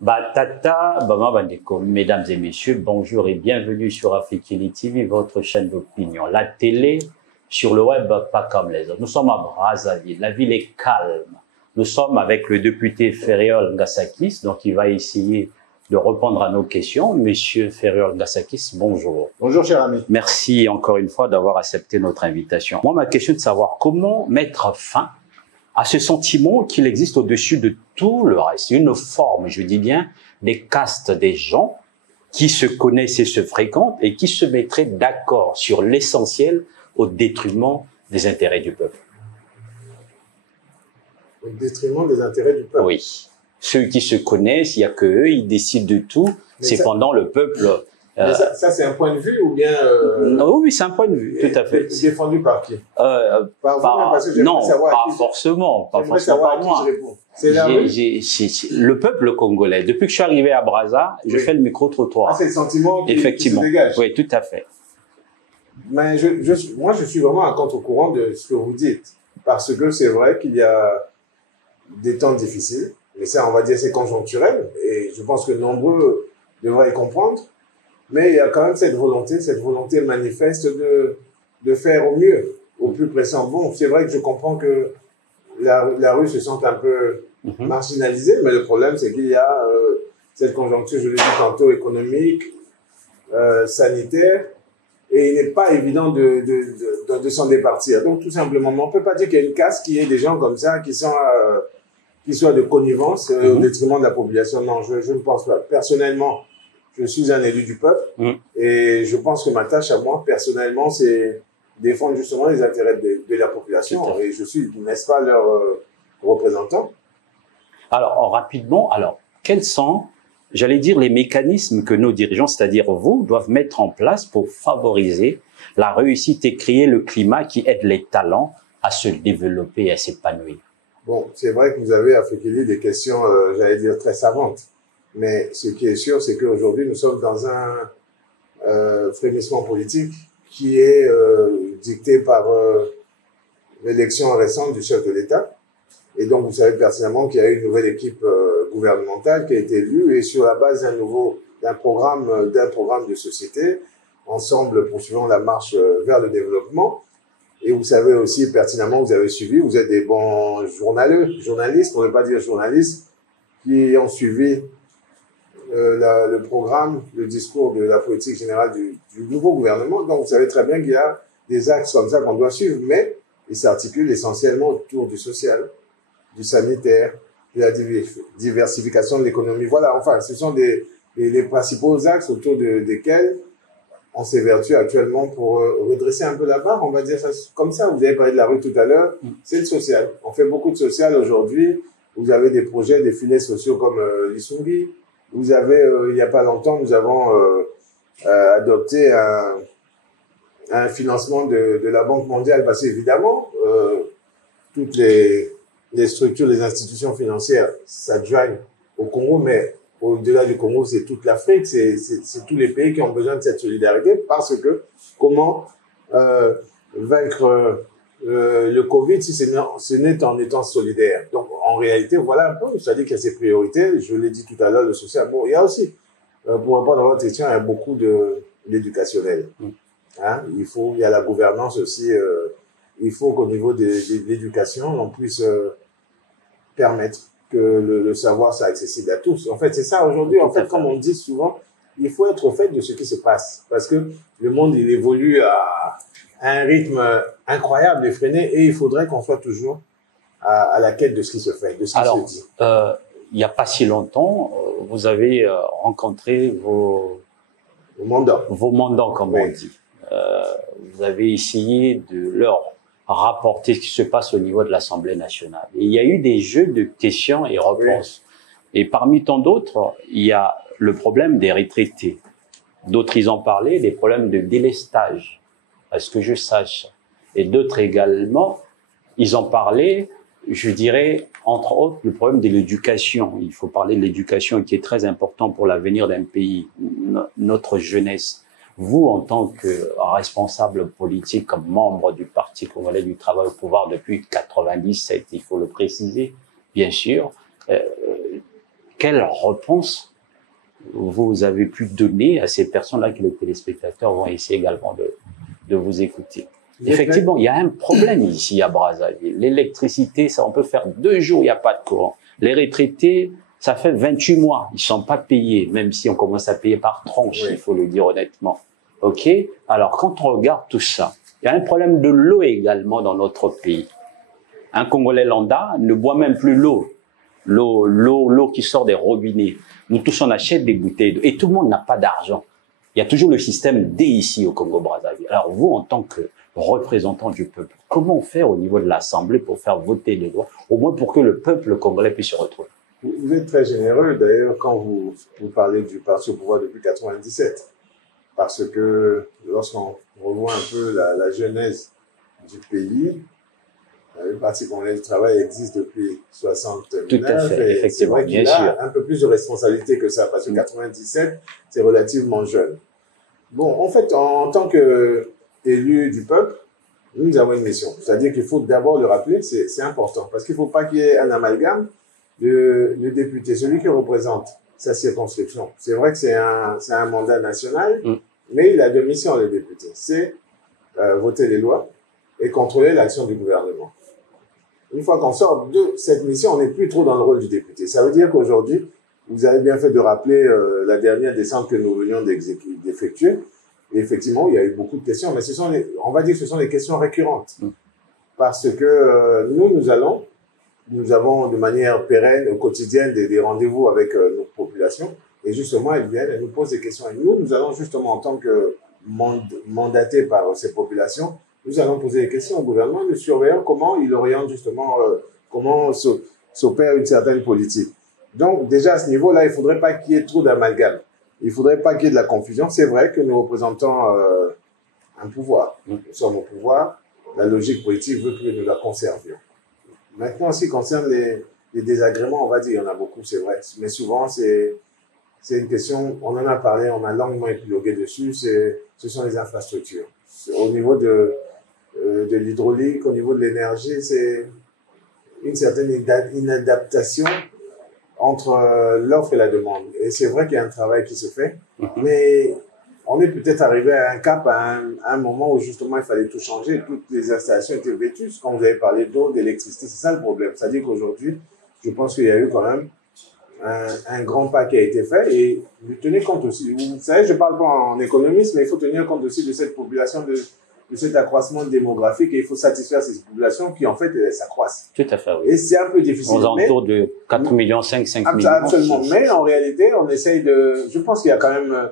Batata, Bama Bandeko, mesdames et messieurs, bonjour et bienvenue sur Afrique TV, votre chaîne d'opinion. La télé sur le web, pas comme les autres. Nous sommes à Brazzaville, la ville est calme. Nous sommes avec le député Ferriol Ngassakis, donc il va essayer de répondre à nos questions. Monsieur Ferriol Ngassakis, bonjour. Bonjour cher ami. Merci encore une fois d'avoir accepté notre invitation. Moi, ma question est de savoir comment mettre fin à ce sentiment qu'il existe au-dessus de tout le reste. Une forme, je dis bien, des castes des gens qui se connaissent et se fréquentent et qui se mettraient d'accord sur l'essentiel au détriment des intérêts du peuple. Au détriment des intérêts du peuple. Oui. Ceux qui se connaissent, il n'y a que eux, ils décident de tout. Cependant, le peuple... Mais ça c'est un point de vue ou bien... Oui, c'est un point de vue, tout à fait. Défendu par qui? Par vous-même, parce que non, savoir pas forcément. Pas forcément par moi. C'est le peuple congolais. Depuis que je suis arrivé à Brazza, je fais le micro-trottoir. Ah, c'est le sentiment qui effectivement. se dégage. Oui, tout à fait. Mais moi, je suis vraiment à contre-courant de ce que vous dites. Parce que c'est vrai qu'il y a des temps difficiles. Mais ça, on va dire, c'est conjoncturel. Et je pense que nombreux devraient y comprendre. Mais il y a quand même cette volonté manifeste de faire au mieux, au plus pressant. Bon, c'est vrai que je comprends que la rue se sente un peu marginalisée, mais le problème, c'est qu'il y a cette conjoncture, je l'ai dit tantôt, économique, sanitaire, et il n'est pas évident de s'en départir. Donc, tout simplement, on ne peut pas dire qu'il y a une caste qui est des gens comme ça, qui soient de connivence au détriment de la population. Non, je ne pense pas. Personnellement, je suis un élu du peuple et je pense que ma tâche à moi, personnellement, c'est défendre justement les intérêts de la population et je suis, n'est-ce pas, leur représentant. Alors, rapidement, quels sont, j'allais dire, les mécanismes que nos dirigeants, c'est-à-dire vous, doivent mettre en place pour favoriser la réussite et créer le climat qui aide les talents à se développer et à s'épanouir? Bon, c'est vrai que vous avez à Afrique des questions, j'allais dire, très savantes. Mais ce qui est sûr, c'est qu'aujourd'hui, nous sommes dans un frémissement politique qui est dicté par l'élection récente du chef de l'État. Et donc, vous savez pertinemment qu'il y a eu une nouvelle équipe gouvernementale qui a été élue et sur la base d'un programme de société, ensemble poursuivant la marche vers le développement. Et vous savez aussi pertinemment, vous avez suivi, vous êtes des bons journalistes, pour ne pas dire journalistes, qui ont suivi le programme, le discours de la politique générale du nouveau gouvernement. Donc, vous savez très bien qu'il y a des axes comme ça qu'on doit suivre, mais ils s'articulent essentiellement autour du social, du sanitaire, de la diversification de l'économie. Voilà, enfin, ce sont les principaux axes autour desquels on s'évertue actuellement pour redresser un peu la barre, on va dire ça comme ça. Vous avez parlé de la rue tout à l'heure, c'est le social. On fait beaucoup de social aujourd'hui. Vous avez des projets, des filets sociaux comme l'Issungui. Vous avez, il n'y a pas longtemps, nous avons adopté un financement de la Banque mondiale parce qu'évidemment, toutes les structures, les institutions financières s'adjoignent au Congo, mais au-delà du Congo, c'est toute l'Afrique, c'est tous les pays qui ont besoin de cette solidarité parce que comment vaincre le Covid si ce n'est en étant solidaire. Donc, en réalité, voilà un peu, c'est-à-dire qu'il y a ces priorités, je l'ai dit tout à l'heure, le social. Bon, il y a aussi, pour répondre à votre question, il y a beaucoup de l'éducationnel. Hein? Il y a la gouvernance aussi, il faut qu'au niveau de l'éducation, on puisse permettre que le savoir soit accessible à tous. En fait, c'est ça aujourd'hui, en fait, comme on dit souvent, il faut être au fait de ce qui se passe. Parce que le monde, il évolue à un rythme incroyable, effréné, et il faudrait qu'on soit toujours à la quête de ce qui se fait, de ce qui se dit. Il n'y a pas si longtemps, vous avez rencontré vos mandants, comme on dit. Vous avez essayé de leur rapporter ce qui se passe au niveau de l'Assemblée nationale. Et il y a eu des jeux de questions et réponses. Et parmi tant d'autres, il y a le problème des retraités. D'autres, ils ont parlé des problèmes de délestage, à ce que je sache. Et d'autres également, ils ont parlé, je dirais, entre autres, le problème de l'éducation. Il faut parler de l'éducation qui est très important pour l'avenir d'un pays, notre jeunesse. Vous, en tant que responsable politique, comme membre du Parti congolais du travail au pouvoir depuis 97, il faut le préciser, bien sûr, quelle réponse vous avez pu donner à ces personnes-là que les téléspectateurs vont essayer également de vous écouter? Effectivement, il y a un problème ici à Brazzaville. L'électricité, ça, on peut faire 2 jours, il n'y a pas de courant. Les retraités, ça fait 28 mois, ils ne sont pas payés, même si on commence à payer par tranche, il faut le dire honnêtement. OK? Alors, quand on regarde tout ça, il y a un problème de l'eau également dans notre pays. Un Congolais lambda ne boit même plus l'eau qui sort des robinets. Nous tous, on achète des bouteilles d'eau et tout le monde n'a pas d'argent. Il y a toujours le système D ici au Congo-Brazzaville. Alors vous, en tant que représentant du peuple, comment faire au niveau de l'Assemblée pour faire voter des lois, au moins pour que le peuple congolais puisse se retrouver? Vous êtes très généreux, d'ailleurs, quand vous parlez du parti au pouvoir depuis 1997. Parce que lorsqu'on revoit un peu la genèse du pays, le Parti congolais du travail existe depuis 1969. Tout à fait, effectivement, c'est vrai qu'il a un peu plus de responsabilité que ça, parce que 1997, c'est relativement jeune. Bon, en fait, en tant qu'élu du peuple, nous avons une mission. C'est-à-dire qu'il faut d'abord le rappeler, c'est important, parce qu'il ne faut pas qu'il y ait un amalgame. Le député, celui qui représente sa circonscription, c'est vrai que c'est un mandat national, mais il a 2 missions, le député. C'est voter les lois et contrôler l'action du gouvernement. Une fois qu'on sort de cette mission, on n'est plus trop dans le rôle du député. Ça veut dire qu'aujourd'hui, vous avez bien fait de rappeler la dernière descente que nous venions d'effectuer. Et effectivement, il y a eu beaucoup de questions, mais on va dire que ce sont des questions récurrentes. Parce que nous avons de manière pérenne, quotidienne, des rendez-vous avec notre population. Et justement, elles viennent, elles nous posent des questions. Et nous allons justement, en tant que mandatés par ces populations, nous allons poser des questions au gouvernement, nous surveillons comment il oriente justement, comment s'opère une certaine politique. Donc, déjà, à ce niveau-là, il ne faudrait pas qu'il y ait trop d'amalgame. Il ne faudrait pas qu'il y ait de la confusion. C'est vrai que nous représentons un pouvoir. Nous sommes au pouvoir. La logique politique veut que nous la conservions. Maintenant, en ce qui concerne les désagréments, on va dire, il y en a beaucoup, c'est vrai. Mais souvent, c'est une question, on en a parlé, on a longuement épilogué dessus, ce sont les infrastructures. Au niveau de l'hydraulique, au niveau de l'énergie, c'est une certaine inadaptation entre l'offre et la demande. Et c'est vrai qu'il y a un travail qui se fait, mais on est peut-être arrivé à un cap, à un moment où justement il fallait tout changer, toutes les installations étaient vétustes. Quand vous avez parlé d'eau, d'électricité, c'est ça le problème. C'est-à-dire qu'aujourd'hui, je pense qu'il y a eu quand même un grand pas qui a été fait et vous tenez compte aussi. Vous savez, je ne parle pas en économiste, mais il faut tenir compte aussi de cette population, de cet accroissement démographique et il faut satisfaire ces populations qui en fait s'accroissent. Tout à fait, oui. Et c'est un peu difficile. Aux alentours de 4 millions, 5 millions. Absolument. Mais en réalité, on essaye je pense qu'il y a quand même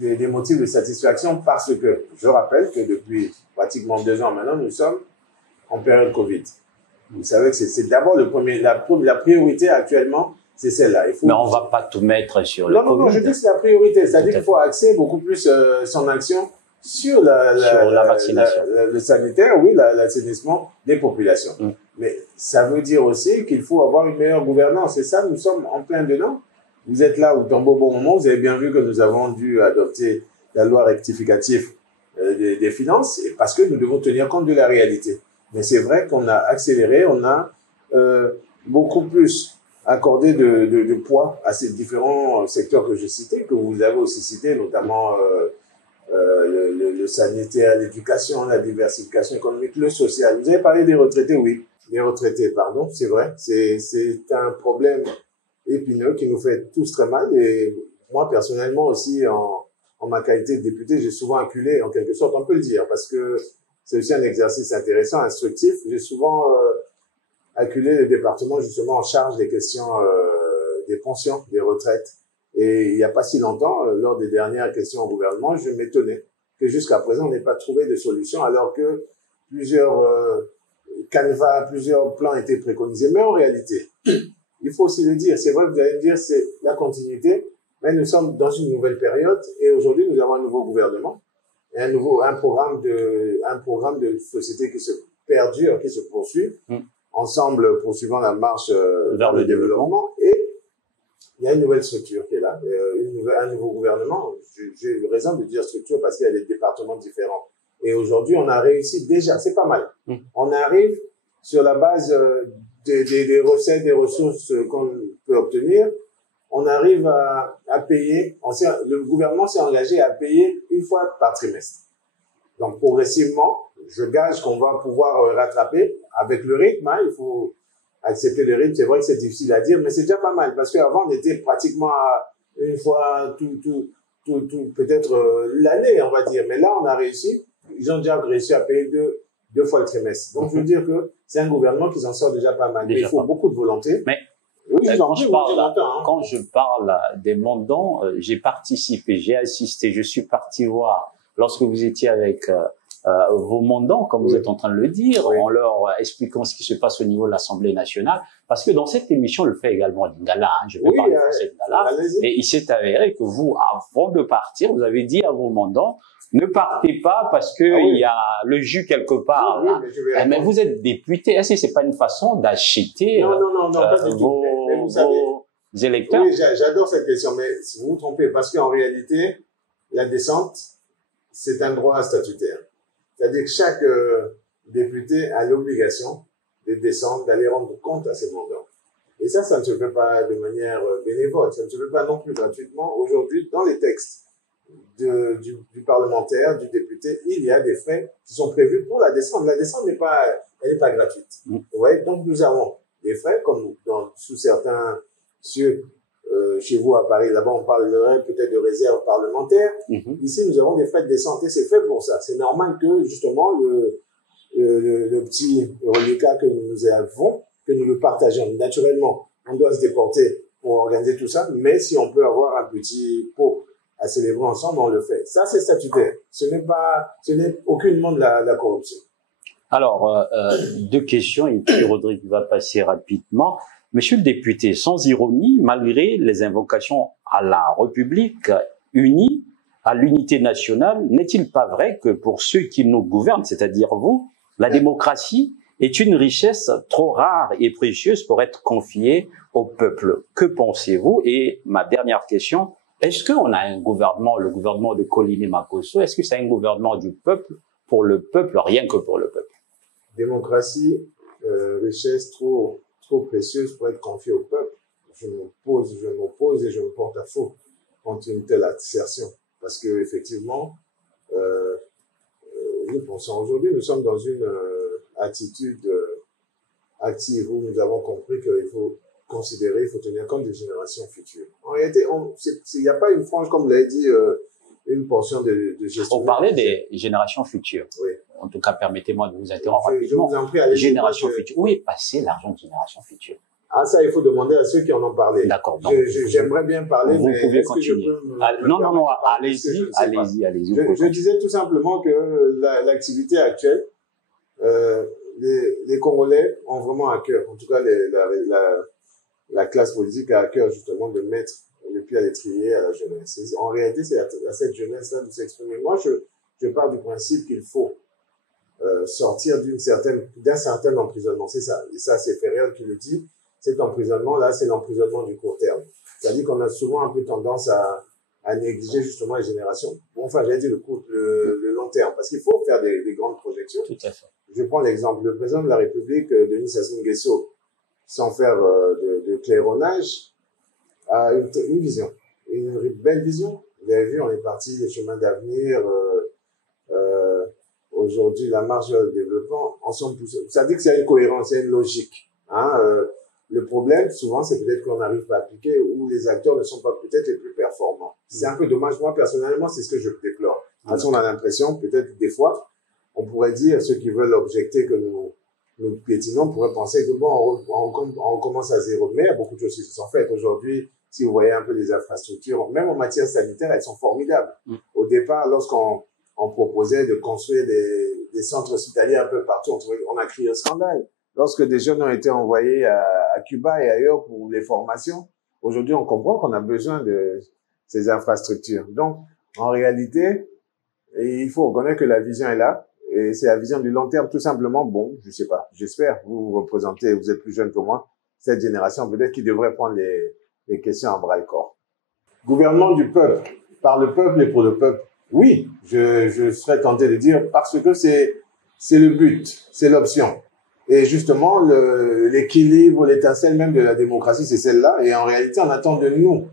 des motifs de satisfaction parce que je rappelle que depuis pratiquement 2 ans maintenant, nous sommes en période Covid. Vous savez que c'est d'abord la priorité actuellement, c'est celle-là. Mais on ne va pas tout mettre sur le Covid. Non, je dis que c'est la priorité. C'est-à-dire qu'il faut axer beaucoup plus son action sur la vaccination. Le sanitaire, oui, l'assainissement des populations. Mais ça veut dire aussi qu'il faut avoir une meilleure gouvernance. Et ça, nous sommes en plein dedans. Vous êtes là au tombeau au bon moment. Vous avez bien vu que nous avons dû adopter la loi rectificative des finances et parce que nous devons tenir compte de la réalité. Mais c'est vrai qu'on a accéléré, on a beaucoup plus accordé de poids à ces différents secteurs que j'ai cités, que vous avez aussi cités, notamment le sanitaire, l'éducation, la diversification économique, le social. Vous avez parlé des retraités, oui. Les retraités, pardon, c'est vrai. C'est un problème épineux qui nous fait tous très mal. Et moi, personnellement aussi, en ma qualité de député, j'ai souvent acculé, en quelque sorte, on peut le dire, parce que c'est aussi un exercice intéressant, instructif. J'ai souvent acculé le département justement en charge des questions des pensions, des retraites. Et il n'y a pas si longtemps, lors des dernières questions au gouvernement, je m'étonnais que jusqu'à présent, on n'ait pas trouvé de solution, alors que plusieurs canevas, plusieurs plans étaient préconisés. Mais en réalité, il faut aussi le dire, c'est vrai que vous allez me dire, c'est la continuité, mais nous sommes dans une nouvelle période et aujourd'hui, nous avons un nouveau gouvernement. Et un programme de société qui se perdure, qui se poursuit, ensemble poursuivant la marche vers le développement. Et il y a une nouvelle structure qui est là, un nouveau gouvernement. J'ai raison de dire structure parce qu'il y a des départements différents. Et aujourd'hui, on a réussi déjà, c'est pas mal. On arrive sur la base des recettes, des ressources qu'on peut obtenir, on arrive à payer, le gouvernement s'est engagé à payer une fois par trimestre. Donc, progressivement, je gage qu'on va pouvoir rattraper avec le rythme, hein, il faut accepter le rythme. C'est vrai que c'est difficile à dire, mais c'est déjà pas mal, parce qu'avant, on était pratiquement à une fois peut-être l'année, on va dire. Mais là, on a réussi. Ils ont déjà réussi à payer deux fois le trimestre. Donc, je veux dire que c'est un gouvernement qui s'en sort déjà pas mal. Mais il faut beaucoup de volonté. Mais oui, quand je parle des mandants, j'ai participé, j'ai assisté, je suis parti voir lorsque vous étiez avec vos mandants, comme vous êtes en train de le dire, en leur expliquant ce qui se passe au niveau de l'Assemblée nationale. Parce que dans cette émission, on le fait également d'Ingala, hein, je peux parler français d'Ingala, et il s'est avéré que vous, avant de partir, vous avez dit à vos mandants, ne partez pas parce que il y a le jus quelque part. Là. Mais vous êtes député. Est-ce que c'est pas une façon d'acheter vos électeurs? Oui, j'adore cette question, mais si vous vous trompez, parce qu'en réalité, la descente, c'est un droit statutaire. C'est-à-dire que chaque député a l'obligation de descendre, d'aller rendre compte à ses mandants. Et ça ne se fait pas de manière bénévole, ça ne se fait pas non plus gratuitement. Aujourd'hui, dans les textes du parlementaire, du député, il y a des frais qui sont prévus pour la descente. La descente n'est pas gratuite. Ouais, donc nous avons des frais, comme sous certains cieux, chez vous à Paris, là-bas on parlerait peut-être de réserve parlementaire. Ici, nous avons des frais de descente et c'est fait pour ça. C'est normal que justement le petit reliquat que nous avons, que nous le partageons. Naturellement, on doit se déporter pour organiser tout ça, mais si on peut avoir un petit pot à célébrer ensemble, on le fait. Ça, c'est statutaire. Ce n'est aucunement de la corruption. Alors, deux questions, et puis Rodrigue va passer rapidement. Monsieur le député, sans ironie, malgré les invocations à la République unie, à l'unité nationale, n'est-il pas vrai que pour ceux qui nous gouvernent, c'est-à-dire vous, la démocratie est une richesse trop rare et précieuse pour être confiée au peuple? Que pensez-vous? Et ma dernière question, est-ce qu'on a un gouvernement, le gouvernement de Colline Makosso, est-ce que c'est un gouvernement du peuple, pour le peuple, rien que pour le peuple? Démocratie, richesse trop précieuse pour être confiée au peuple. Je m'oppose et je me porte à faux contre une telle assertion. Parce que effectivement, nous pensons aujourd'hui, nous sommes dans une attitude active où nous avons compris qu'il faut considérer, il faut tenir compte des générations futures. En réalité, il n'y a pas une frange, comme vous l'avez dit, une portion de gestion. On parlait des générations futures. Oui. En tout cas, permettez-moi de vous interrompre rapidement. Je vous en prie, allez-y. Génération future. Où est passé l'argent de génération future? Ah, ça, il faut demander à ceux qui en ont parlé. D'accord. J'aimerais bien parler, vous pouvez continuer. Non, allez-y. Je disais tout simplement que l'activité actuelle, les Congolais ont vraiment à cœur, en tout cas la classe politique a à cœur justement de mettre le pied à l'étrier à la jeunesse. En réalité, c'est à cette jeunesse-là de s'exprimer. Moi, je pars du principe qu'il faut sortir d'un certain emprisonnement. C'est ça. Et ça, c'est Ferrer qui le dit. Cet emprisonnement-là, c'est l'emprisonnement du court terme. C'est-à-dire qu'on a souvent un peu tendance à négliger justement les générations. Bon, enfin, j'allais dire le long terme, parce qu'il faut faire des grandes projections. Tout à fait. Je prends l'exemple. Le président de la République, Denis Sassou Nguesso, sans faire de claironnage, a une vision, une belle vision. Vous avez vu, on est parti des chemins d'avenir. Aujourd'hui, la marche vers le développement, ensemble, ça dit que c'est une cohérence, il y a une logique. Le problème, souvent, c'est peut-être qu'on n'arrive pas à appliquer ou les acteurs ne sont pas peut-être les plus performants. C'est un peu dommage. Moi, personnellement, c'est ce que je déplore. Parce qu'on a l'impression, peut-être des fois, on pourrait dire, ceux qui veulent objecter que nous piétinons, pourraient penser que bon, on commence à zéro. Mais il y a beaucoup de choses qui se sont faites. Aujourd'hui, si vous voyez un peu les infrastructures, même en matière sanitaire, elles sont formidables. Au départ, lorsqu'on proposait de construire des centres hospitaliers un peu partout, on a crié au scandale. Lorsque des jeunes ont été envoyés à Cuba et ailleurs pour les formations, aujourd'hui, on comprend qu'on a besoin de ces infrastructures. Donc, en réalité, il faut reconnaître que la vision est là. Et c'est la vision du long terme, tout simplement. Bon, je sais pas. J'espère, vous représentez, vous êtes plus jeune que moi, cette génération peut-être qui devrait prendre les questions à bras-le-corps. Gouvernement du peuple, par le peuple et pour le peuple. Oui, je serais tenté de dire parce que c'est le but, c'est l'option. Et justement, l'équilibre, l'étincelle même de la démocratie, c'est celle-là. Et en réalité, on attend de nous,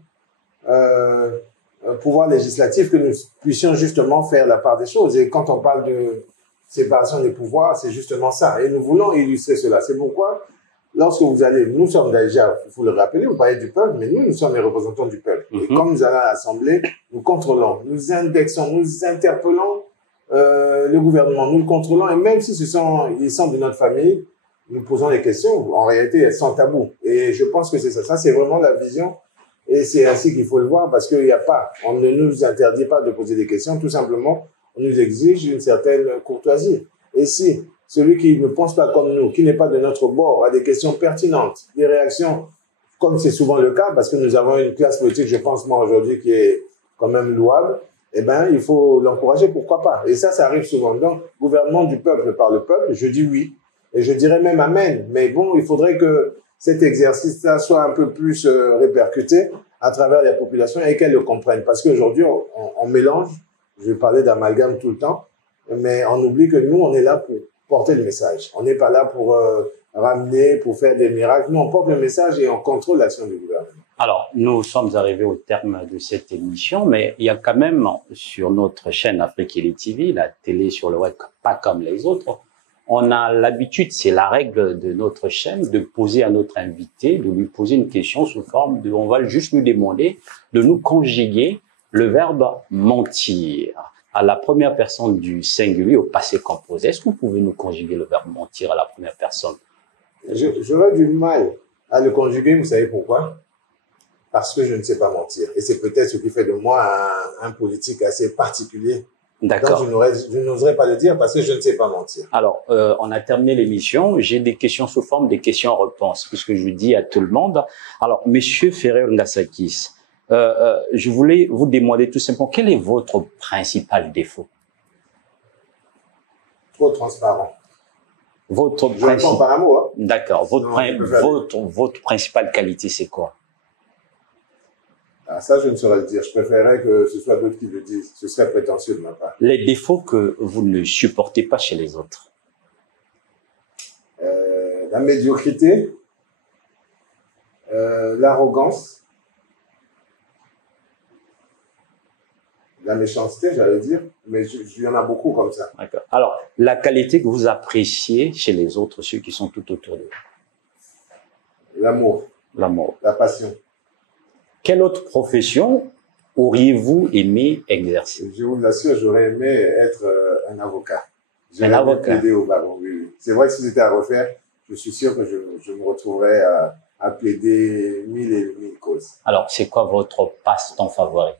pouvoir législatif, que nous puissions justement faire la part des choses. Et quand on parle de séparation des pouvoirs, c'est justement ça. Et nous voulons illustrer cela. C'est pourquoi, lorsque vous allez, nous sommes déjà, il faut le rappeler, vous parlez du peuple, mais nous sommes les représentants du peuple. Et quand nous allons à l'Assemblée, nous contrôlons, nous indexons, nous interpellons le gouvernement, nous le contrôlons, et même si ils sont de notre famille, nous posons des questions, en réalité, elles sont tabous. Et je pense que c'est ça. Ça, c'est vraiment la vision. Et c'est ainsi qu'il faut le voir, parce qu'il n'y a pas, on ne nous interdit pas de poser des questions, tout simplement, on nous exige une certaine courtoisie. Et si celui qui ne pense pas comme nous, qui n'est pas de notre bord, a des questions pertinentes, des réactions, comme c'est souvent le cas, parce que nous avons une classe politique, je pense, moi, aujourd'hui, qui est quand même louable, eh ben, il faut l'encourager, pourquoi pas. Et ça arrive souvent. Donc, gouvernement du peuple par le peuple, je dis oui. Et je dirais même amen. Mais bon, il faudrait que cet exercice-là soit un peu plus répercuté à travers la population et qu'elle le comprenne. Parce qu'aujourd'hui, on mélange, je vais parler d'amalgame tout le temps, mais on oublie que nous, on est là pour porter le message. On n'est pas là pour ramener, pour faire des miracles. Nous, on porte le message et on contrôle l'action du gouvernement. Alors, nous sommes arrivés au terme de cette émission, mais il y a quand même sur notre chaîne Afrique Elite TV, la télé sur le web, pas comme les autres, on a l'habitude, c'est la règle de notre chaîne, de poser à notre invité, de lui poser une question sous forme de, on va juste lui demander de nous conjuguer le verbe mentir à la première personne du singulier au passé composé. Est-ce que vous pouvez nous conjuguer le verbe mentir à la première personne? J'aurais du mal à le conjuguer, vous savez pourquoi? Parce que je ne sais pas mentir. Et c'est peut-être ce qui fait de moi un politique assez particulier. D'accord. Donc, je n'oserais pas le dire parce que je ne sais pas mentir. Alors, on a terminé l'émission. J'ai des questions sous forme des questions-réponses, puisque je dis à tout le monde. Alors, Monsieur Ferrer-Ngasakis, je voulais vous demander tout simplement, quel est votre principal défaut? Trop transparent. Votre je réponds par amour. Hein. D'accord. Votre principale qualité, c'est quoi? Ah, ça, je ne saurais le dire. Je préférerais que ce soit d'autres qui le disent. Ce serait prétentieux de ma part. Les défauts que vous ne supportez pas chez les autres? La médiocrité, l'arrogance, la méchanceté, j'allais dire, mais il y en a beaucoup comme ça. D'accord. Alors, la qualité que vous appréciez chez les autres, ceux qui sont tout autour de vous? L'amour. L'amour. La passion. Quelle autre profession auriez-vous aimé exercer? Je vous assure, j'aurais aimé être un avocat. Un avocat. Plaider au baron, oui. C'est vrai que si c'était à refaire, je suis sûr que je me retrouverais à plaider 1000 et 1000 causes. Alors, c'est quoi votre passe-temps favori?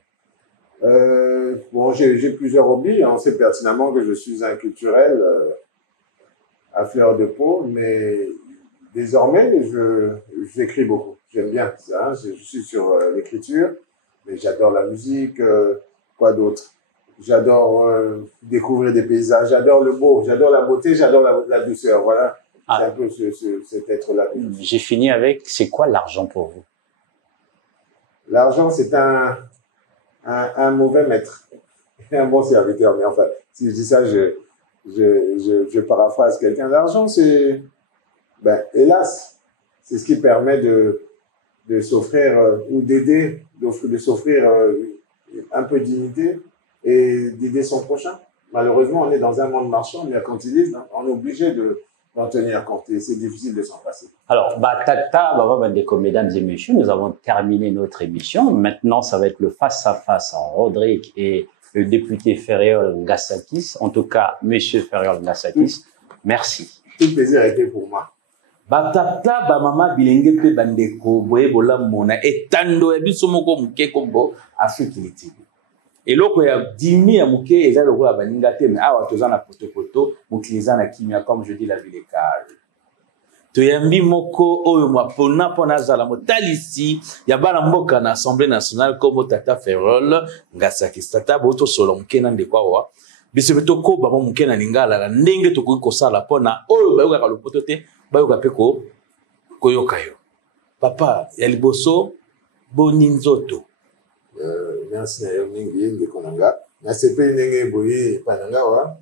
Bon, j'ai plusieurs hobbies. On sait pertinemment que je suis un culturel à fleur de peau, mais désormais, j'écris beaucoup. J'aime bien ça. Je suis sur l'écriture, mais j'adore la musique. Quoi d'autre? J'adore découvrir des paysages. J'adore le beau. J'adore la beauté. J'adore la douceur. Voilà. Ah. C'est un peu cet être-là. J'ai fini avec, c'est quoi l'argent pour vous? L'argent, c'est un mauvais maître. Un bon serviteur. Mais enfin, si je dis ça, je paraphrase quelqu'un. L'argent, c'est, hélas, c'est ce qui permet de s'offrir ou d'aider, de s'offrir un peu de dignité et d'aider son prochain. Malheureusement, on est dans un monde marchand, mercantiliste, hein, on est obligé d'en tenir compte et c'est difficile de s'en passer. Alors, mesdames et messieurs, nous avons terminé notre émission. Maintenant, ça va être le face-à-face en Rodrigue et le député Ferrer-Ngasakis. En tout cas, Monsieur Ferrer-Ngasakis, merci. Tout plaisir a été pour moi. Batata ba mama bilenge pe bandeko boye bola mona etando ya biso moko muke kombo Afrique Elite TV. Eloko ya dimi ya muke eza loko ya baninga te mais awa toza na poto mukiliza na kimia comme je dis la ville est calme. Toyambi moko oyo pona zala motalisi ya bana mboka na Assemblée nationale comme Tata Ferrer-Ngasakis tata boto solo muke na ndeko awa biso beto ko ba muke na lingala la ndenge to ko sala pona oyo ba yoka lopoto te bayoka pe koyoka yo. Papa ya liboso boni nzoto. Merci na yo mingi ndeko nanga. Na sepe ndenge boyi pananga wa.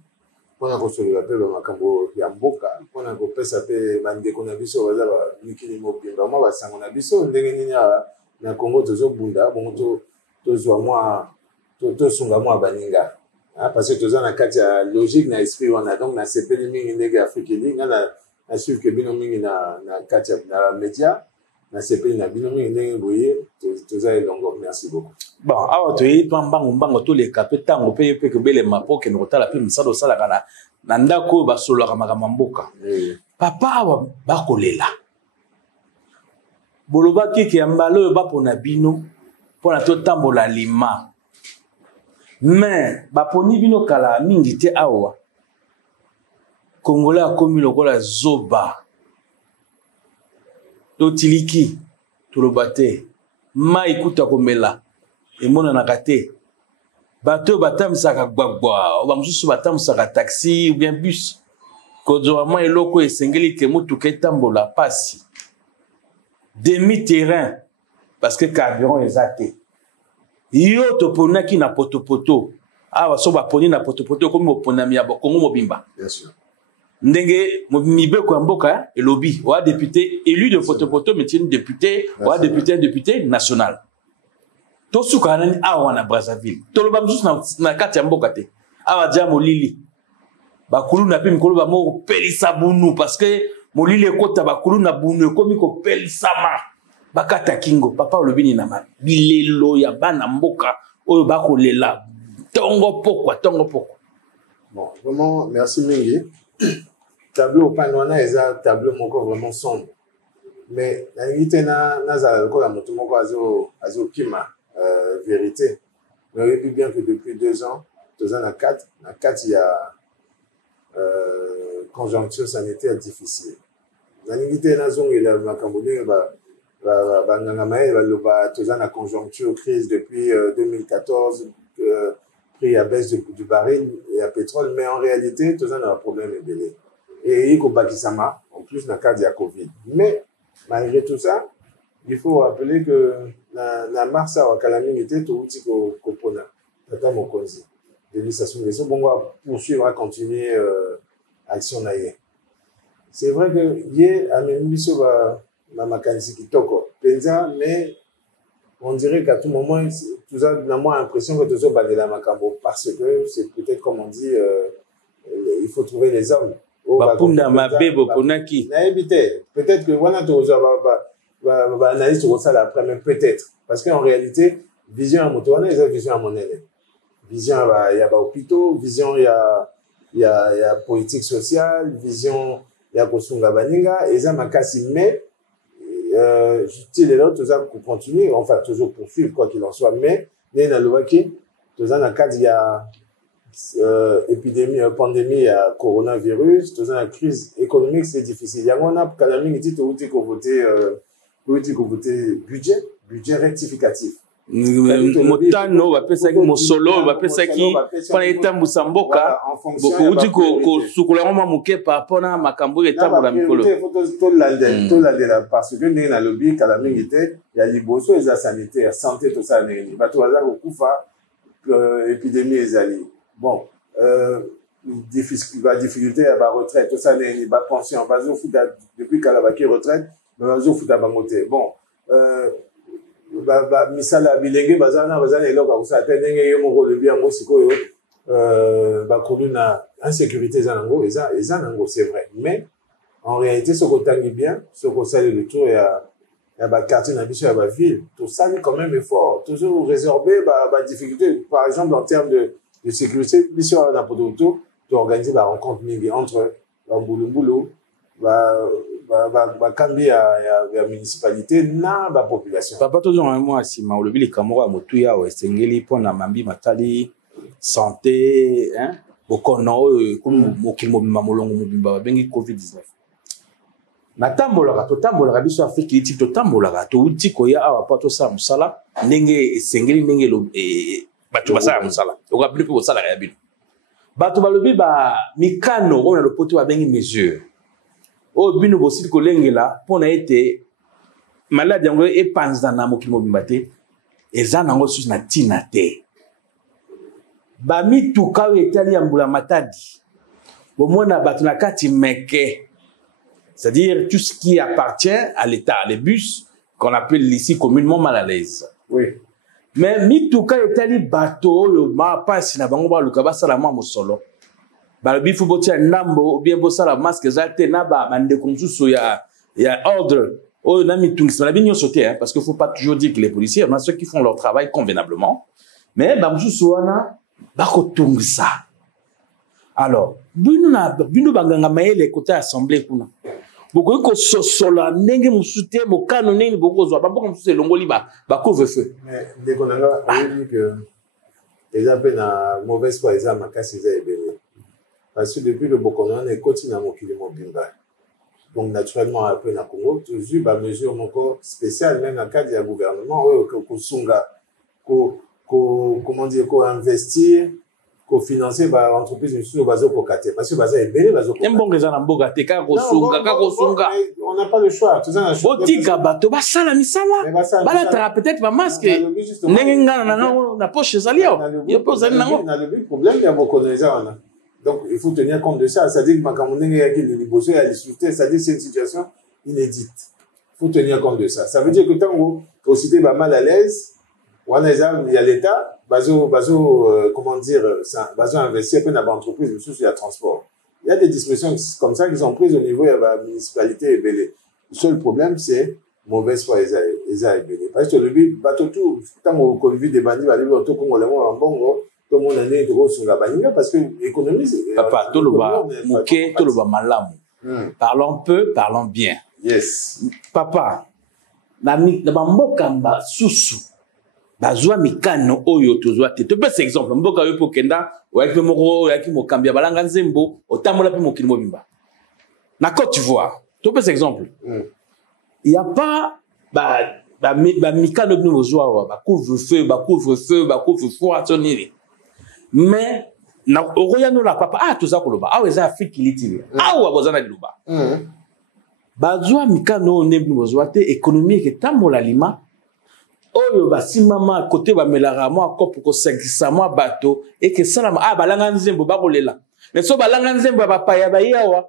Pona ko solo pe ba makambo ya mboka, pona ko pesa pe bande ko na biso baza ba mikili mobimba, mo ba sango na biso ndenge nini na Congo tozo bunda, bongo to zwa mwa to sunga mwa baninga. Parce que toza na kati ya logique na esprit wana, donc na sepeli mingi ndenge Afrique li na suivre que bino mingi na kati na média na sepeli na bino mingi ndenge boye toza elongo. Merci beaucoup. Bon, awa toyi to mbango to le kapé tango pe que bele mapoke no tala pe misalo sala kana na ndako ba solo ka makama mboka. Papa awa ba kolela. Boloba ki ambalo ba pona bino pona to tambola lima. Mais baponi bino kala mingi te awa Congolais akomi lokola zoba to tiliki to lobate mai kuta komela emona na kate bato batamsaka gbagba ba mususu batamsaka taxi ou bien bus kozo ama eloko esengeli ke mutu ketambola pasi demi terrain parce que carburant ezate yo to ponaki na potopoto awa so ba poni na potopoto komi oponami ya Kongo mobimba. Bien sûr. Ndenge mibeko ya mboka elobi wa député élu de potopoto mais tiens député wa député national. To suka nani awa na Brazzaville. To loba mzusu na kati ya mboka te. Awa dia molili. Bakulu na pe mikolo ba mo pelisa bunu parce que molili ekota bakulu na bunu komi ko pelisa ma. Bakata kingo papa olobini na bilelo ya bana mboka oyo bakolela tongo pokwa. Bon, vraiment merci mingi. Tableau panona eza tableau moko vraiment sombre. Mais na ngite na za ko ya moto moko azo kima vérité. Mais on dit bien que depuis 2 ans, 2 ans na 4 il y a conjoncture sanitaire difficile. Na ngite na zongi la makambone nganga maye baloba toza na conjoncture crise depuis 2014 prix à baisse du baril et à pétrole, mais en réalité toza na problème ebele et iko bakisama en plus na cas de Covid. Mais malgré tout ça, il faut rappeler que na mars à calamité tout uti ko pona tata mokonzi Denis Sassou Nguesso bongo poursuivre à continuer action naie. C'est vrai que hier à même biso na makanisi kitoko penza, mais on dirait qu'à tout moment tout ça n'a moins l'impression que tout ça va de la makambo parce que c'est peut-être comme on dit il faut trouver les hommes bapunda mabebo ponaki na éviter peut-être que voilà tout ça va analyse tout ça après mais peut-être parce qu'en réalité vision à moto wana eza vision à monene vision il y a hôpitaux vision il y a politique sociale vision il y a kosunga baninga eza makasi mais je là tout ça pour continuer enfin toujours poursuivre quoi qu'il en soit mais na lobaki tout ça dans cadre il y a épidémie pandémie à coronavirus tout ça la crise économique c'est difficile il y a on a kalami dit tout ko voter budget rectificatif motano bapesaki mosolo bapesaki pana etambusa mboka bokuti ko sukula ngoma mukepa pona makambo etambola mikolo to landela parce que ndenge na lobby kala mingi te ya liboso eza sanitaire santé to ça nini bato baza kokufa épidémie ezali bon difficulté ya ba retraite to ça nini ba pension bazo futa depuis kala ba ki retraite bazo futa bango te bon misala bilenge bazana eloko akusata ndenge ye moko lobi yango sikoyo bakulu na insécurité eza nango c'est vrai mais en réalité ce qu'on tangi bien ce qu'on sait le tour ya ba quartier na biso ya ba ville tout ça est quand même effort toujours résorber ba difficulté par exemple en termes de sécurité biso na pototo d'organiser la rencontre mingi entre Bambulumbulu bakambi ya municipalité na ba population papa tozo moi asima olobi likamoko ya motu ya esengeli pona mambi matali santé hein bokono oyo mokili mobimba molongo mobimba babengi Covid-19 totambolaka biso Afrique iti totambolaka touti koya awa pa tosala mosala ndenge esengeli ndenge bato basala mosala okabili mpe bosalaka ya bino bato balobi mikano oyo na lopoto babengi mesure oyo bino bosili kolengela mpona ete maladi yango epanza na mokili mobimba te eza nango susu na ntina te bamituka oyo etali ya mbula matadi Bon, moi, na batunakati meke. C'est-à-dire tout ce qui appartient à l'État, les bus qu'on appelle ici communément mal à l'aise. Oui. Mais mituka etali bateau, le ma passe na bango ba luka ba sala ma mosolo. Ba bi fu botia ndambo bien bo sala masque zate na ba mande konsuso ya ordre. Oh na mitungisa la binyo sauter hein, parce qu'il faut pas toujours dire que les policiers, on a ceux qui font leur travail convenablement. Mais ba mususu wana ba ko tungisa. Alors, bino banganga mayele côté assemblée kuna. Boko ko sosola ndenge musute mokano nini boko zo ba boko musute longoli ba couvre-feu. Mais dès qu'on a dit que les appels na mauvaise foi ils a makasi za ebele. Parce que depuis le Bokono on est continue à mokili mobimba. Donc naturellement après na Congo toujours ba mesure encore spéciale même en cas de gouvernement ko sunga comment dire ko investir ko financer ba entreprise sur bazo ko kate parce que baza ebele bazo ko mbongo za na mboga te ka ko sunga on n'a pas le choix tout ça na choix otika bato ba sala misala bala tra peut-être ba masque ndenge ngana na poche zalio yo po zali nango na le problème ya bokoneza wana donc il faut tenir compte de ça c'est à dire que makamunenge ya ki liboso ya discuter c'est à dire c'est une situation inédite il faut tenir compte de ça ça veut dire que tant au cité ba mal à l'aise wana il y a l'état bazo comment dire ça bazo investir pour une entreprise sur le transport il y a des dispositions comme ça qui sont prises au niveau de la municipalité ebele le seul problème c'est mauvaise foi eza ebele parce que le but bato tout tant au covid des bandits bali to kongo la mo mbongo to mona ne to sunga baninga parce que économie papa to loba muke to loba malamu parlons peu parlons bien yes papa na mboka mba susu bazwa mikano oyo tozwa te topesa exemple mboka yo pokenda oyaki moko oyaki mokambia balanga nzembo otambola pe mokili mobimba na Côte d'Ivoire topesa exemple il y a pas ba mikano bino bozwa ba couvre-feu atoniri mais na oroyano la papa toza koloba eza Afrique litini bozana liloba bazwa mikano ne bino bozwa te économique etambola lima oyo basimama côté bamelaka mwa kopo ko sekisa mwa bato et que salama balanga nzembo bakolela mais so balanga nzembo ba paya ba yawa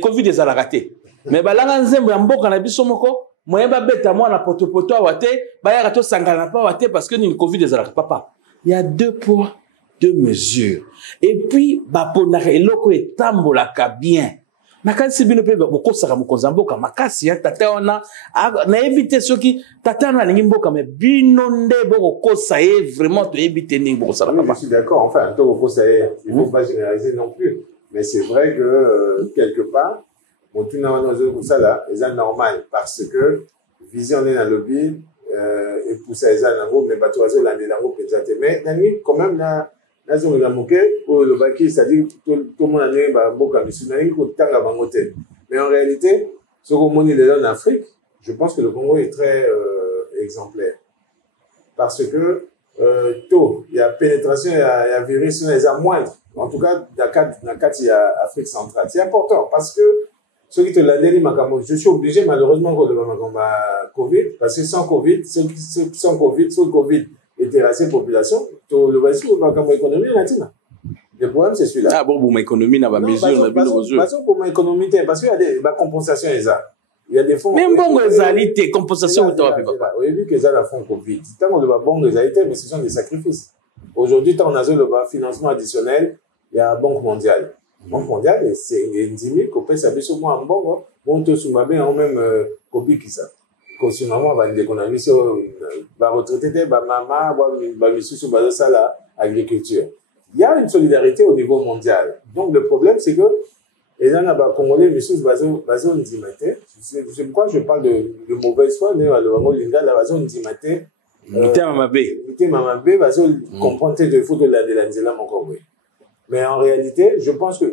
covid ezalaka te mais balanga nzembo ya mboka na biso moko moyen ba beta mwa na potopoto wa te bayaka to sangana pa wa te parce que ni covid ezalaka papa il y a 2 poids 2 mesures et puis baponaka eloko etambolaka bien nakasi bino pe bokosaka mokonza mboka makasi ya tata wana na éviter soki tata na lingi mboka mais bino nde bokosa vraiment to éviter ningi bokosala papa je suis d'accord enfin to bokosa il faut pas généraliser non plus mais c'est vrai que quelque part motuna wana zo kusala eza normal parce que vision est dans le lobby et pour ça eza nango mais bato azo landela ngo penza te mais nani quand même na nazo la moke pour le baki c'est-à-dire tout le monde a ba boka missionnaire ko tanga bango te mais en réalité ce qu'on monnaie là en Afrique je pense que le Congo est très exemplaire parce que il y a pénétration il y a virus les a moindre en tout cas dans cas il y a Afrique centrale c'est important parce que ceux qui te l'ont makamo je suis obligé malheureusement de makamo Covid parce que sans Covid et terrasser population to le voici au makamo économie latina le problème c'est celui-là bon économie na ba mesure na bino bozo parce que pour économie parce qu'il y a des compensation il y a des fonds mais bon ezalité compensation au top papa oui vu que ça la fonds Covid tant on le va bon ezalité mais ce sont des sacrifices aujourd'hui tant on a le financement additionnel il y a Banque mondiale Banque mondiale c'est indimique qu'on peut s'abaisser au moins en bon to suma bien même Kobi qui ça continuellement va dire qu'on a mis sur va retraiter ba mama ba monsieur sur base ça la agriculture il y a une solidarité au niveau mondial donc le problème c'est que les gens là congolais monsieur bazo ndimate c'est pourquoi je parle de mauvaise foi mais le bango linga la bazo ndimate mama be bazo comprendre de faut de la nzela moko oui mais en réalité je pense que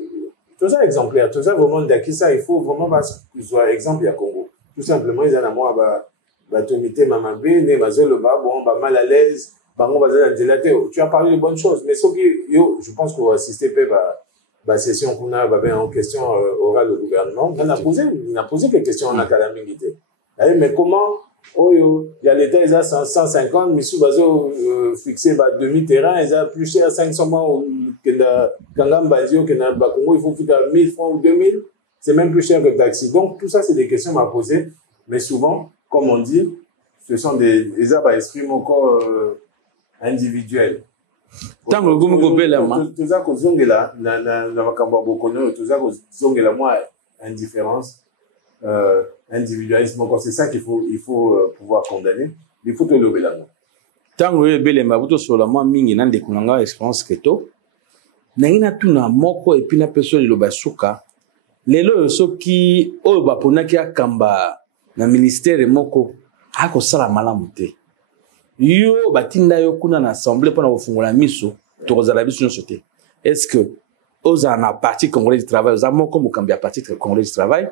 tout ça exemplaire tout ça vraiment d'acquis ça il faut vraiment qu'il soit exemple à Congo tout simplement ils en a moi tomité mama be ne bazo le ba bon ba mal à l'aise bango bazo la nzela te tu as parlé de bonnes choses mais ce qui je pense qu'on va assister pe ba session qu'on a bien en question orale au gouvernement on a posé quelques questions en académie mais comment il y a l'État, ils ont 150, mais sous bazo fixé demi-terrain, ils ont plus cher 500 mois que dans Bandio, que dans Bakongo, il faut foutre 1000 francs ou 2000. C'est même plus cher que le taxi. Donc, tout ça, c'est des questions à poser. Mais souvent, comme on dit, ce sont des arbres à esprit encore individuels. Tant que vous coupez la main. Tout ça, que zongela, na makamba bokono, tout ça, que zongela, moi, indifférence, individualisme, encore, c'est ça qu'il faut pouvoir condamner. Il faut te lever la main. Tant que vous avez ma bouto sur la main, mingi nan de kunanga expérience keto. Nangina tuna moko et puis na personne le basuka. Lelo soki o bapona ki akamba na ministère moko ako sala malamu te. Yo batinda yo kuna na assemblée pour na kofungola miso to kozala biso nyonso te. Est-ce que oza na parti congolais du travail oza moko mokambi ya parti congolais du travail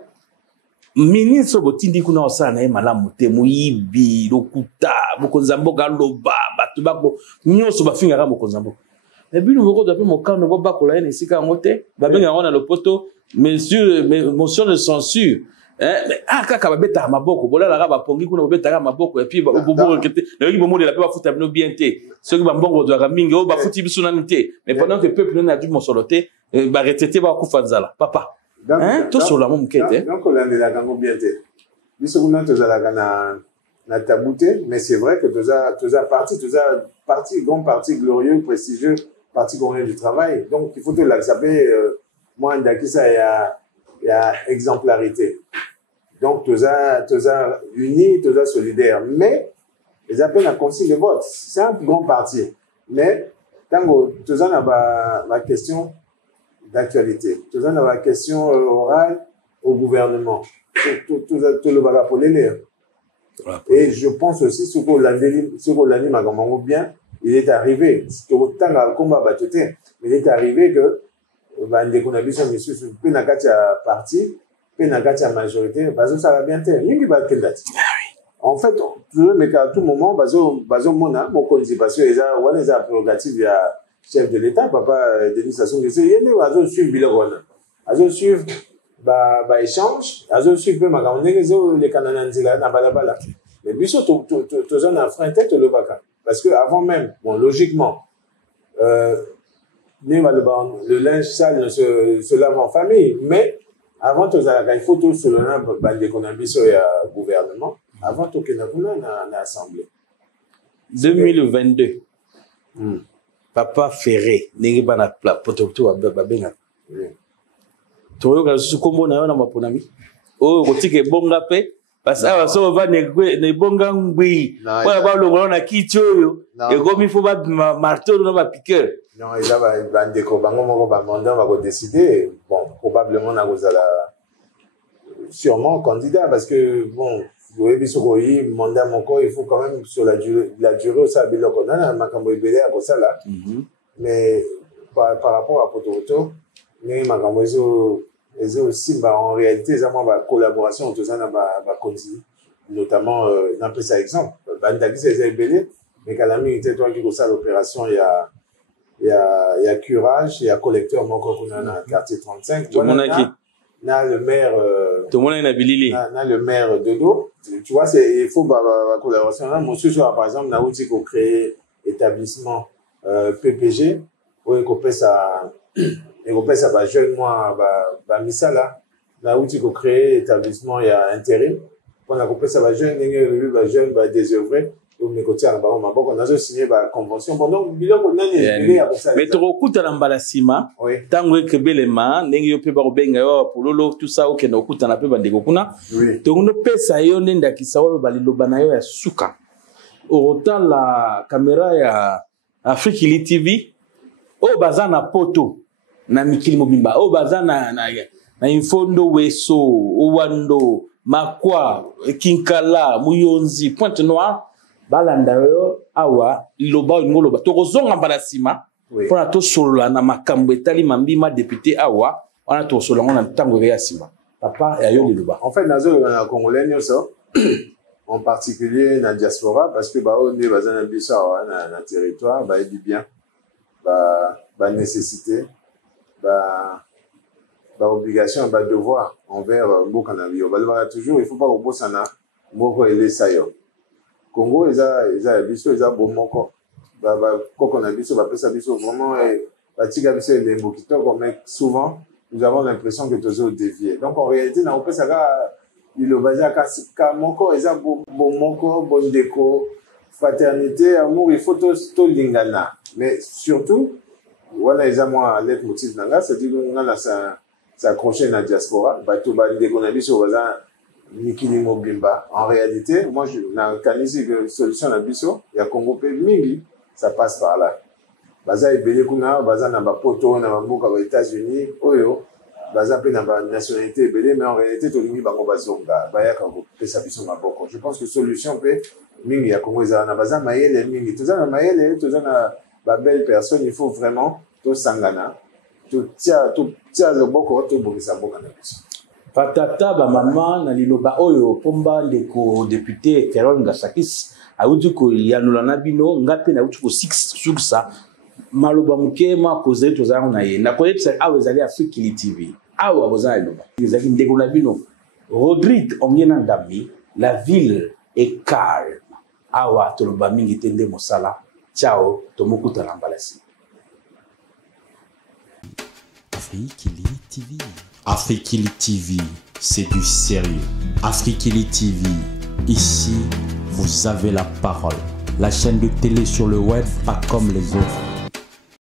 ministre botindi kuna osala na ye malamu te moyibi lokuta mokonzi mboka loba bato bako nyonso bafingaka mokonzi mboka mais bino moko to pe mokano bo bakola ye na esika yango te babenga yango na lopoto motion de censure. Kaka babeta maboko bolalaka bapongi kuna babetaka maboko et puis boborekete na yoki bomodela pe bafuta bino bien te soki bambongo doaka mingi o bafuti biso nani te mais pendant que peuple na du mosolo te ba retraité ba kufa nzala papa tout sur la même quête donc on landela kango bien te biso kuna tozalaka na tabouté mais c'est vrai que toza parti grand parti glorieux prestigieux parti congolais du travail donc il faut te l'accepter moi ndakisa il y a exemplarité. Donc, tous unis, tous solidaires. Mais, ils appellent la consigne de vote. C'est un grand parti. Mais, tant que tous la question d'actualité, tous la question orale au gouvernement, tout le va pour les lire. Et je pense aussi, ce qu'on l'a dit, bien, il est arrivé, tant le combat battuté, il est arrivé que, ndeko na biso misusu pe na kati ya parti pe na kati ya majorité bazosala bien te mingi bakendati en fait mais à tout moment bazomona mokonzi parce que wana eza prérogative ya chef de l'État papa Denis Sassou Nguesso yende azosuivre biloko wana azosuivre échange azosuivre pe makambo ndenge ezolekana na nzela na balabala mais biso toza na frein te tolobaka parce que avant même bon logiquement le linge sale ne se lave en famille, mais avant tout ça, il faut tout selon le gouvernement, avant tout que nous avons assemblée. 2022. Papa Ferré, n'est pas na pototo babenga. Toyo ka su kombo na yo na maponami. O kotike bonga pe parce que so va ne bonga ngwi. Kwa ba longola na kitio et comme il faut ba marteau na ba piqueur. Non, il va décider. Bon, probablement, on a sûrement candidat parce que, bon, vous voyez, mandat mon corps, il faut quand même sur la durée, ça, mais par rapport à Poto, mais aussi, en réalité, ils ont une collaboration, notamment, on appelle ça exemple. Mais quand la militaire, toi, qui a l'opération, il y a curage, il y a collecteur, mon dans le quartier 35. Tout le monde a le maire, tout le monde a le maire de l'eau. Tu vois, il faut, la collaboration. Mon sujet, par exemple, n'a outil qu'on crée établissement, PPG, où il peut ça, jeune, moi, missa là. N'a outil qu'on crée établissement, il y a intérim. On a coupé ça, jeune, désœuvré. Mais on a signé la convention. Mais tu recoutes à l'ambalasima, tant que belema, n'engue pe barobenga yo pololo tout ça ok na okuta na pe bandeko kuna. To uno pesa yo nenda kisawa balilo banayo ya suka. Autant la caméra ya Afrique TV, o bazana poto na mikili mobimba, o bazana na infondo weso, owando, makwa, kinkala, muyonzi, Pointe Noire. Balanda yo awa loba ngoloba tokozonga mbalasima pona to solola na makambo etali mambima député awa wana to solola na ntango ya sima papa ya yo loba en fait nazo na congolais nyoso en particulier na diaspora parce que on est bazana biso na territoire ebi bien nécessité obligation devoir envers mboka na bio toujours il faut pas obosana moko elesa yo Congo, ils ont bon moko. Quand on a biso, vraiment, mais souvent, nous avons l'impression que tous ont dévié. Donc, en réalité, on peut savoir, il y a moko, ils ont bon moko, bon déco, fraternité, amour, il faut tout lingana. Mais surtout, voilà, ils ont moi, l'aide motif nanga, c'est-à-dire qu'on a s'accrocher dans la diaspora, en réalité, moi, je n'ai que solution à biso, il y a Congo Mingi, ça passe par là. Baza ebele kuna, baza na ba poto na ba mboka aux États-Unis, oyo, baza pe na ba nationalité ebele, mais en réalité, to lingi bango bazonga, baya kango pesa biso maboko. Je pense que solution pe mingi ya Congo ezala na baza mayele mingi, toza na mayele, toza na ba belle personne, il faut vraiment to sangana, to tia le boko to bokisa boka na biso. Patata ba mama na liloba oyo pomba ndeko député Ferron Gasakis audu ko yanula na bino ngape na utu ko 6 suksa maloba mukema koze to zangu na ye na koyetsa awezali Afrique TV awa bozali loba ezali ndeko na bino Rodrigue Ongena Ndami la ville est calme awa toloba mingi tende mosala ciao tomokuta na mbalasi Afrique TV. Afrique TV, c'est du sérieux. Afrique TV, ici, vous avez la parole. La chaîne de télé sur le web, pas comme les autres.